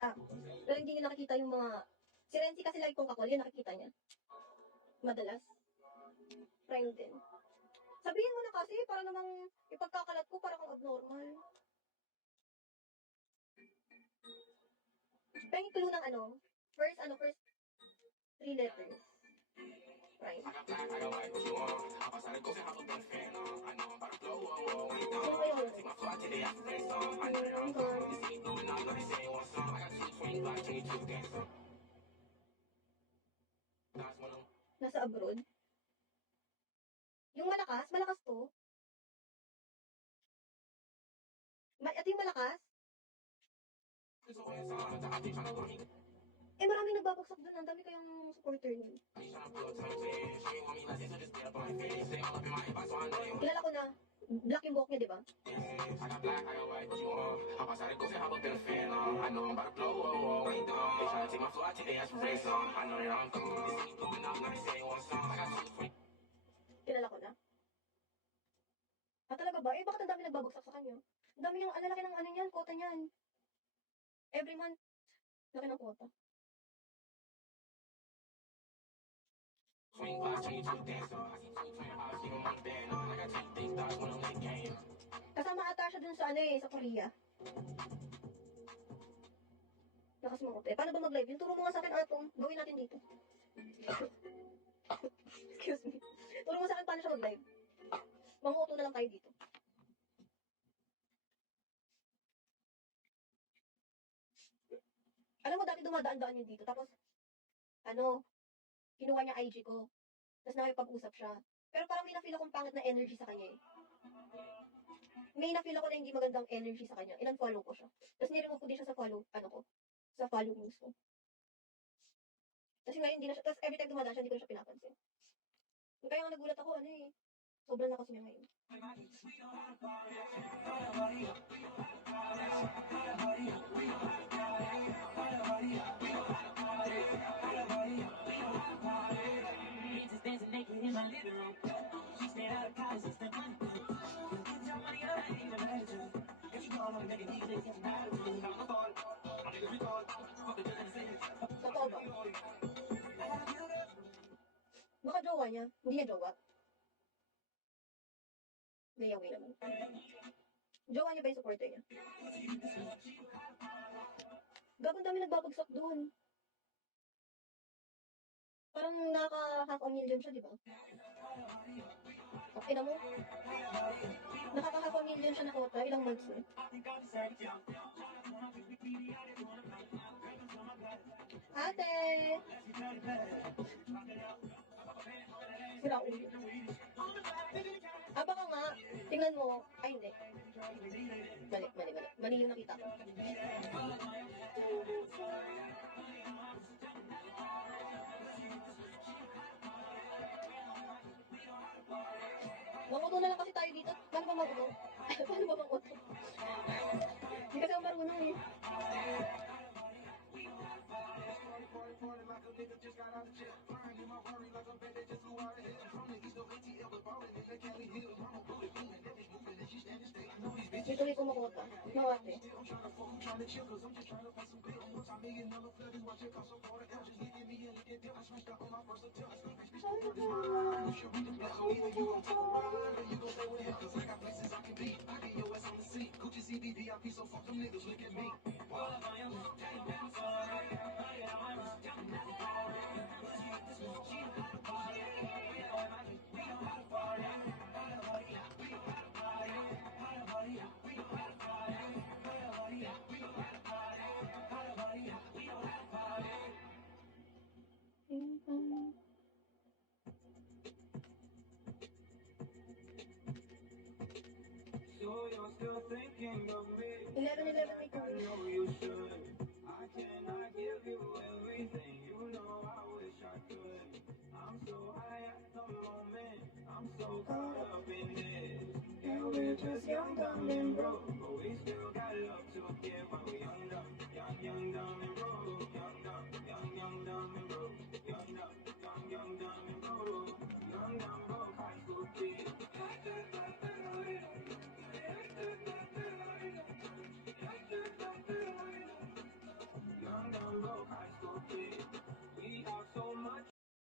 Pero hindi niya nakikita yung mga... Si Renzi kasi lagi kong kakol, yan nakikita niya. Madalas. Prime din. Sabihin mo na kasi, para namang ipagkakalat ko, para kang abnormal. Pahing clue ng ano, first 3 letters. Prime. Sino kayo? Nasa abroad. Yung malakas to. Ito yung malakas? Maraming nagbabagsak doon. Ang dami kayang supporter niyo. Kilala ko na. Black yung buhok niya, di ba? Kilala ko na. Talaga ba? Bakit ang dami nagbabagsak sa kanya? Ang dami yung alalaki ng ano niyan, quota niyan. Every month, laki ng quota. Kasama ata siya dun sa sa Korea. Lakas mo kote. Paano ba mag-live yun? Turo mo nga sa akin, Atong. Gawin natin dito. Excuse me. Turo mo sa akin paano siya mag-live. Manguto na lang tayo dito. Alam mo, dati dumadaan-daan yun dito. Tapos, kinuha niya IG ko. Tapos nakipag-usap siya. Pero parang may na-feel akong pangit na energy sa kanya eh. May na-feel ako na hindi magandang energy sa kanya. In-unfollow ko siya. Tapos niremove ko din siya sa sa followings ko. Kasi ngayon hindi na siya, tapos every time dumadaan siya, hindi ko na siya pinapansin. Kaya nga nagulat ako, sobrang lakas niya ngayon. Totoo ba? Baka jowa niya. Hindi niya jowa. Layaway naman. Jowa niya ba yung supporter niya? Gagong dami nagbabagsak doon. Parang naka-half a million siya, di ba? Okay na mo? Nakaka-half a million siya na quota. Ilang months na? Ate! Sira ulo. Baka nga. Tingnan mo. Ay, hindi. Mali. Mali yung nakita ko. Makuto na lang kasi tayo dito. Paano ba makuto? Paano ba makuto? Hindi kasi ako marunong eh. Tuloy ko makota. No, ate. So you're still thinking of me. 11 may kami. I cannot give you everything. You know I wish I could. I'm so high at the moment. I'm so caught up in this. Yeah, we're just young, dumb, and broke. But we still got love to give. But we young, dumb, dumb, and broke. Young, dumb, and broke. Young, dumb, and broke. Young, dumb, broke high school kid. feet.